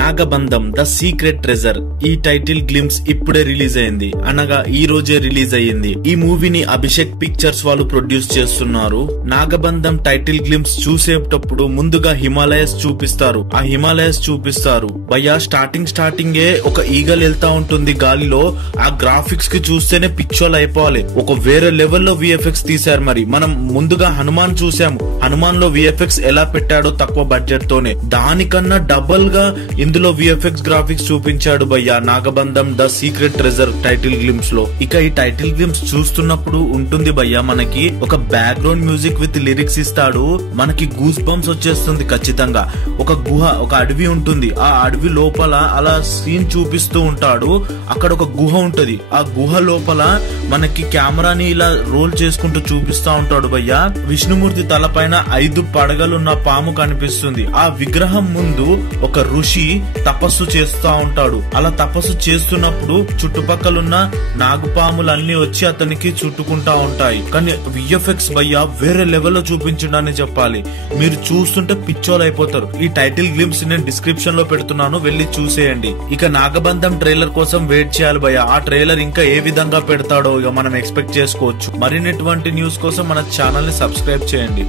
నాగబంధం the secret treasure ఈ title glimpse ఇప్పుడే release అయింది, అనగా ఈ రోజే రిలీజ్ అయ్యింది. ఈ మూవీని అభిషేక్ పిక్చర్స్ వాళ్ళు ప్రొడ్యూస్ చేస్తున్నారు. నాగబంధం టైటిల్ గ్లిమ్స్ చూసేటప్పుడు ముందుగా హిమాలయస్ చూపిస్తారు. ఆ హిమాలయస్ చూపిస్తారు భయ్యా. స్టార్టింగే ఒక ఈగల్ వెళ్తా ఉంటుంది గాలిలో. ఆ గ్రాఫిక్స్ కి చూస్తేనే పిక్చర్లు అయిపోవాలి. ఒక వేరే లెవెల్లో విఎఫ్ఎక్స్ తీశారు. మరి మనం ముందుగా హనుమాన్ చూసాము. హనుమాన్ లో విఎఫ్ఎక్స్ ఎలా పెట్టాడో తక్కువ బడ్జెట్ తోనే, దానికన్నా డబల్ గా ఇందులో విఎఫ్ఎక్స్ గ్రాఫిక్స్ చూపించాడు భయ్యా Nagabandham the secret treasure title glimpse లో. ఇక ఈ టైటిల్ గ్లిమ్స్ చూస్తున్నప్పుడు ఉంటుంది భయ్యా, మనకి ఒక బ్యాక్గ్రౌండ్ మ్యూజిక్ విత్ లిరిక్స్ ఇస్తాడు. మనకి గూస్ బంప్స్ వచ్చేస్తుంది ఖచ్చితంగా. ఒక గుహ, ఒక అడవి ఉంటుంది. ఆ అడవి లోపల అలా సీన్ చూపిస్తూ ఉంటాడు. అక్కడ ఒక గుహ ఉంటది. ఆ గుహ లోపల మనకి కెమెరాని ఇలా రోల్ చేసుకుంటూ చూపిస్తా ఉంటాడు భయ్యా. విష్ణుమూర్తి తలపైన 5 పడగలున్న పాము కనిపిస్తుంది. ఆ విగ్రహం ముందు ఒక ఋషి తపస్సు చేస్తా ఉంటాడు. అలా తపస్సు చేస్తున్నప్పుడు చుట్టుపక్కలున్న నాగుపాములన్నీ వచ్చి అతనికి చుట్టుకుంటా ఉంటాయి. కానీ విఎఫ్ఎక్స్ భయ్యా వేరే లెవెల్లో చూపించడాన్ని చెప్పాలి. మీరు చూస్తుంటే పిచ్చోలు అయిపోతారు. ఈ టైటిల్ గ్లిమ్స్ నేను డిస్క్రిప్షన్ లో పెడుతున్నాను, వెళ్లి చూసేయండి. ఇక నాగబంధం ట్రైలర్ కోసం వెయిట్ చేయాలి భయ్యా. ఆ ట్రైలర్ ఇంకా ఏ విధంగా పెడతాడో ఇక మనం ఎక్స్పెక్ట్ చేసుకోవచ్చు. మరిన్నటువంటి న్యూస్ కోసం మన ఛానల్ ని సబ్స్క్రైబ్ చేయండి.